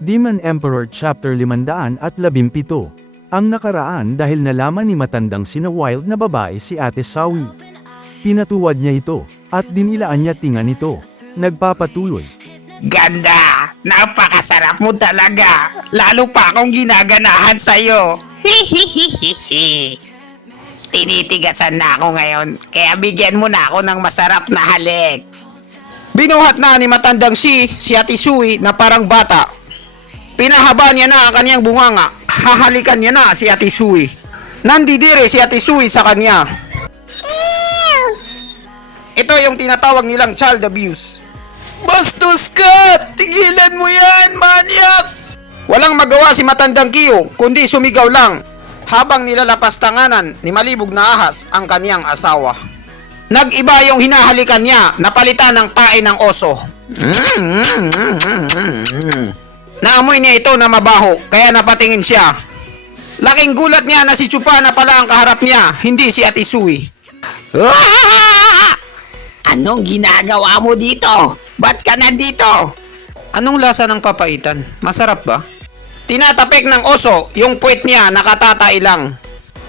Demon Emperor Chapter 517. Ang nakaraan dahil nalaman ni matandang sina Wild na babae si Ate Sawi. Pinatuwad niya ito, at dinilaan niya tinga nito. Nagpapatuloy. Ganda! Napakasarap mo talaga! Lalo pa akong ginaganahan sa'yo! Hihihihihi! Tinitigasan na ako ngayon, kaya bigyan mo na ako ng masarap na halik. Binuhat na ni matandang si Ate Sui na parang bata. Pinahaba niya na ang kanyang bunganga. Hahalikan niya na si Ate Sui. Nandidire si Ate Sui sa kanya. Ito yung tinatawag nilang child abuse. Bastos ka! Tigilan mo yan, manyak! Walang magawa si matandang Kiyo, kundi sumigaw lang habang nilalapastanganan ni malibog na ahas ang kaniyang asawa. Nag-iba yung hinahalikan niya, napalitan ng pain ng oso. Naamoy niya ito na mabaho, kaya napatingin siya. Laking gulat niya na si Chupa na pala ang kaharap niya, hindi si Ate Sui. Anong ginagawa mo dito? Ba't ka nandito? Anong lasa ng papaitan? Masarap ba? Tinatapik ng oso yung puwet niya nakatatay lang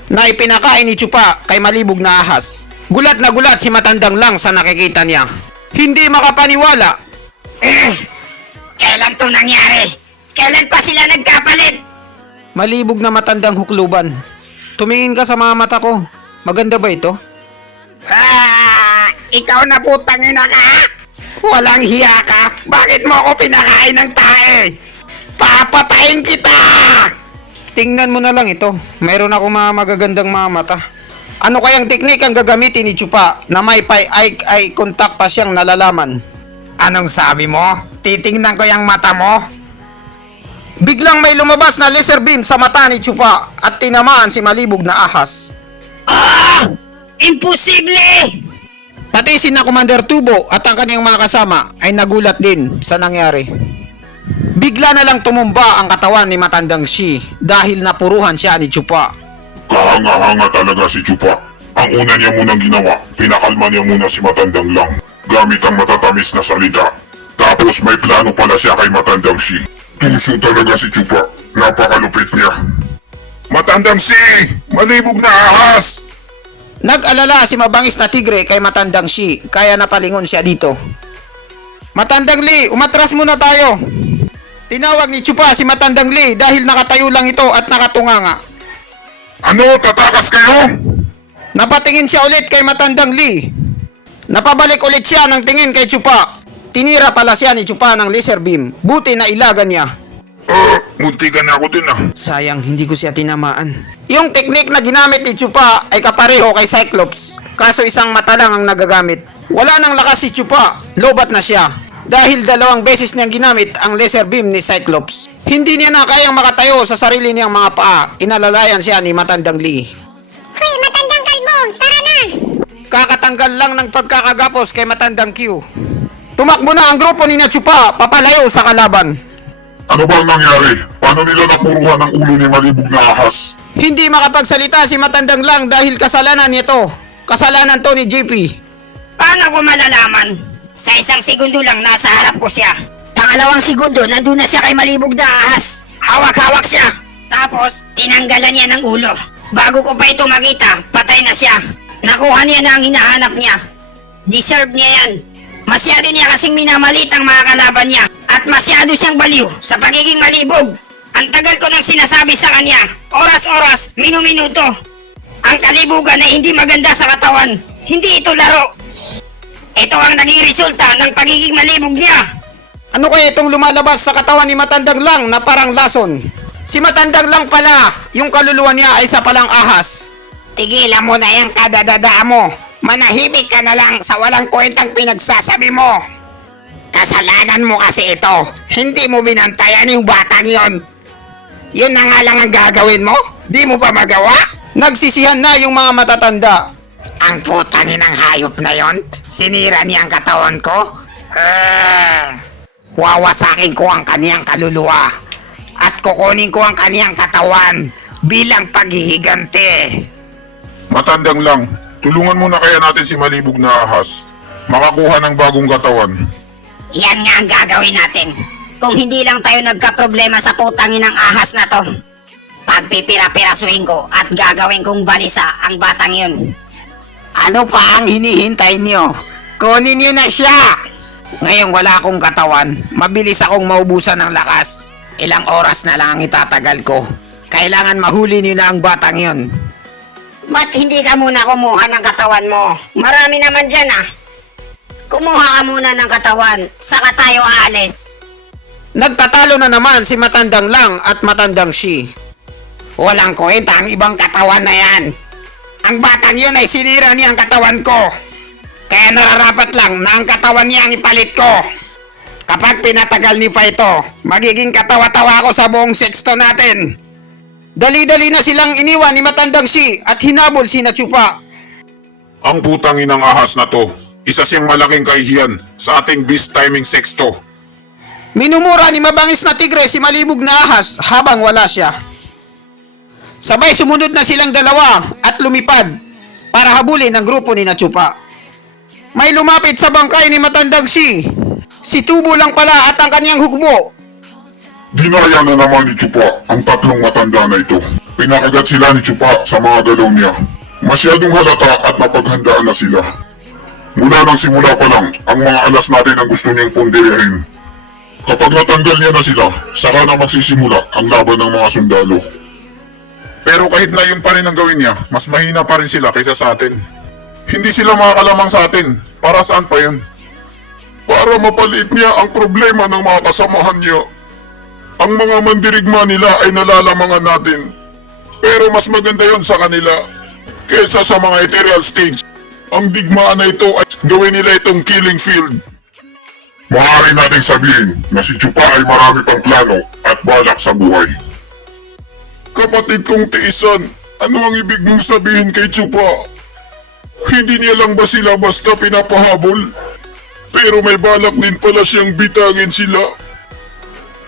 na ipinakain ni Chupa kay malibog na ahas. Gulat na gulat si matandang lang sa nakikita niya. Hindi makapaniwala. Kailan to nangyari? Kailan pa sila nagkapalit? Malibog na matandang hukluban. Tumingin ka sa mga mata ko. Maganda ba ito? Ikaw na putang ina ka? Walang hiya ka? Bakit mo ako pinakain ng tae? Papatayin kita! Tingnan mo na lang ito. Mayroon ako mga magagandang mga mata. Ano kayang teknik ang gagamitin ni Chupa na may eye contact pa siyang nalalaman? Anong sabi mo? Titingnan ko yung mata mo? Biglang may lumabas na laser beam sa mata ni Chupa at tinamaan si malibog na ahas. Imposible! Pati si na Commander Tubo at ang kanyang mga kasama ay nagulat din sa nangyari. Bigla na lang tumumba ang katawan ni matandang Shi dahil napuruhan siya ni Chupa. Kahanga-hanga talaga si Chupa. Ang una niya munang ginawa, pinakalma niya muna si matandang lang gamit ang matatamis na salita. Tapos may plano pala siya kay matandang Shi. Tuso talaga si Chupa. Napakalupit niya. Matandang Shi! Malibog na ahas! Nag-alala si mabangis na tigre kay matandang Shi kaya napalingon siya dito. Matandang Lee, umatras muna tayo. Tinawag ni Chupa si matandang Lee dahil nakatayo lang ito at nakatunganga. Ano? Tatakas kayo? Napatingin siya ulit kay matandang Lee. Napabalik ulit siya ng tingin kay Chupa. Tinira pala siya ni Chupa ng laser beam. Buti na ilagan niya. Muntikan na ako dun ah. Sayang, hindi ko siya tinamaan. Yung teknik na ginamit ni Chupa ay kapareho kay Cyclops. Kaso isang mata lang ang nagagamit. Wala nang lakas si Chupa. Lobat na siya. Dahil 2 beses niyang ginamit ang laser beam ni Cyclops. Hindi niya na kayang makatayo sa sarili niyang mga paa. Inalalayan siya ni matandang Lee. Hoy, matandang kalbo! Tara na! Kakatanggal lang ng pagkakagapos kay matandang Q. Tumakbo na ang grupo ni Chupa papalayo sa kalaban. Ano ba ang nangyari? Paano nila napuruhan ang ulo ni malibog na ahas? Hindi makapagsalita si matandang lang dahil kasalanan nito. Kasalanan to ni JP. Paano ko malalaman? Sa 1 segundo lang nasa harap ko siya. Pangalawang segundo, nandun na siya kay malibog na ahas. Hawak-hawak siya. Tapos, tinanggalan niya ng ulo. Bago ko pa ito makita, patay na siya. Nakuha niya na ang hinahanap niya. Deserve niya yan. Masyado niya kasing minamalit ang mga kalaban niya. At masyado siyang baliw sa pagiging malibog. Ang tagal ko nang sinasabi sa kanya, oras-oras, minu-minuto. Ang kalibugan ay hindi maganda sa katawan. Hindi ito laro. Ito ang naging resulta ng pagiging malibog niya. Ano kaya itong lumalabas sa katawan ni matandang lang na parang lason? Si matandang lang pala, yung kaluluwa niya ay sa palang ahas. Tigilan mo na yung kadadada mo. Manahimik ka na lang sa walang kwentang pinagsasabi mo. Kasalanan mo kasi ito. Hindi mo binantayan yung batang yon. Yun na nga lang ang gagawin mo? Di mo pa magawa? Nagsisihan na yung mga matatanda. Ang putangin ng hayop na yon. Sinira niya ang katawan ko. Wawasakin ko ang kaniyang kaluluwa. At kukunin ko ang kaniyang katawan bilang paghihiganti. Matandang lang, tulungan muna kaya natin si malibog na ahas. Makakuha ng bagong katawan. Yan nga ang gagawin natin. Kung hindi lang tayo nagka-problema sa putangin ng ahas na to. Pagpipira-pirasuhin ko at gagawin kong balisa ang batang yun. Ano pa ang hinihintay niyo? Kunin niyo na siya! Ngayon wala akong katawan, mabilis akong maubusan ng lakas. Ilang oras na lang ang itatagal ko. Kailangan mahuli niyo na ang batang yun. Ba't hindi ka muna kumuha ng katawan mo? Marami naman dyan ah. Kumuha ka muna ng katawan, saka tayo aalis. Nagtatalo na naman si Matandang Lang at Matandang Shi. Walang kwenta ang ibang katawan na yan. Ang batang yun ay sinira niya ang katawan ko. Kaya nararapat lang na ang katawan niya ang ipalit ko. Kapag pinatagal ni pa ito, magiging katawa-tawa ako sa buong sexto natin. Dali-dali na silang iniwan ni Matandang Shi at hinabol si Chupa. Ang putang inang ahas na to, isa siyang malaking kahihiyan sa ating beast timing sexto. Minumura ni mabangis na tigre si malibog na ahas habang wala siya. Sabay sumunod na silang dalawa at lumipad para habulin ang grupo ni Chupa. May lumapit sa bangkay ni Matandang Shi. Si Tubo lang pala at ang kanyang hukbo. Dinaya na naman ni Chupa ang tatlong matanda na ito. Pinakagat sila ni Chupa sa mga galaw niya. Masyadong halata at mapaghandaan na sila. Mula nang simula pa lang, ang mga alas natin ang gusto niyang pundiryahin. Kapag natanggal niya na sila, saka na magsisimula ang laban ng mga sundalo. Pero kahit na yun pa rin ang gawin niya, mas mahina pa rin sila kaysa sa atin. Hindi sila makakalamang sa atin. Para saan pa yun? Para mapaliit niya ang problema ng mga kasamahan niya. Ang mga mandirigma nila ay nalalamangan natin. Pero mas maganda yon sa kanila kaysa sa mga ethereal stage. Ang digmaan na ito ay gawin nila itong killing field. Maaari nating sabihin na si Chupa ay marami pang plano at balak sa buhay. Kapatid kong tiisan, ano ang ibig mong sabihin kay Chupa? Hindi niya lang ba sila basta pinapahabol? Pero may balak din pala siyang bitagin sila.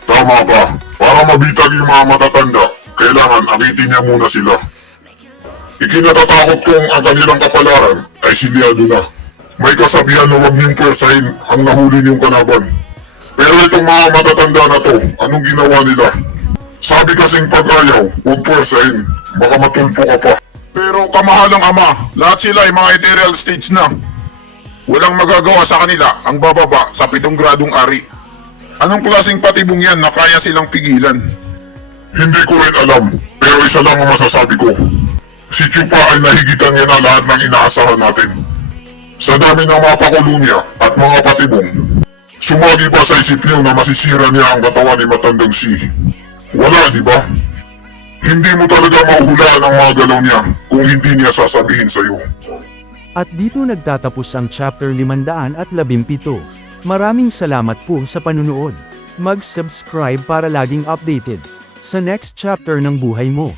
Tama ka. Para mabitag yung mga matatanda, kailangan akitin niya muna sila. Ikinatatakot kong ang kanilang kapalaran ay silyado na. May kasabihan na huwag niyong pwersahin ang nahuli niyong kalaban. Pero itong mga matatanda na to, anong ginawa nila? Sabi kasing pag ayaw, huwag pwersahin. Baka matulpo ka pa. Pero kamahalang ama, lahat sila ay mga ethereal stage na. Walang magagawa sa kanila ang bababa sa 7 gradong ari. Anong klaseng patibong yan na kaya silang pigilan? Hindi ko rin alam, pero isa lang ang masasabi ko. Si Chupa ay nahigitan niya na lahat ng inaasahan natin. Sa dami ng mga pakulo niya at mga patibong, sumagi ba sa isip niyo na masisira niya ang katawan ni Matandang Shi? Wala, di ba? Hindi mo talaga mahuhulaan ang mga galaw niya kung hindi niya sasabihin sa'yo. At dito nagtatapos ang chapter 517. Maraming salamat po sa panunood. Mag-subscribe para laging updated sa next chapter ng buhay mo.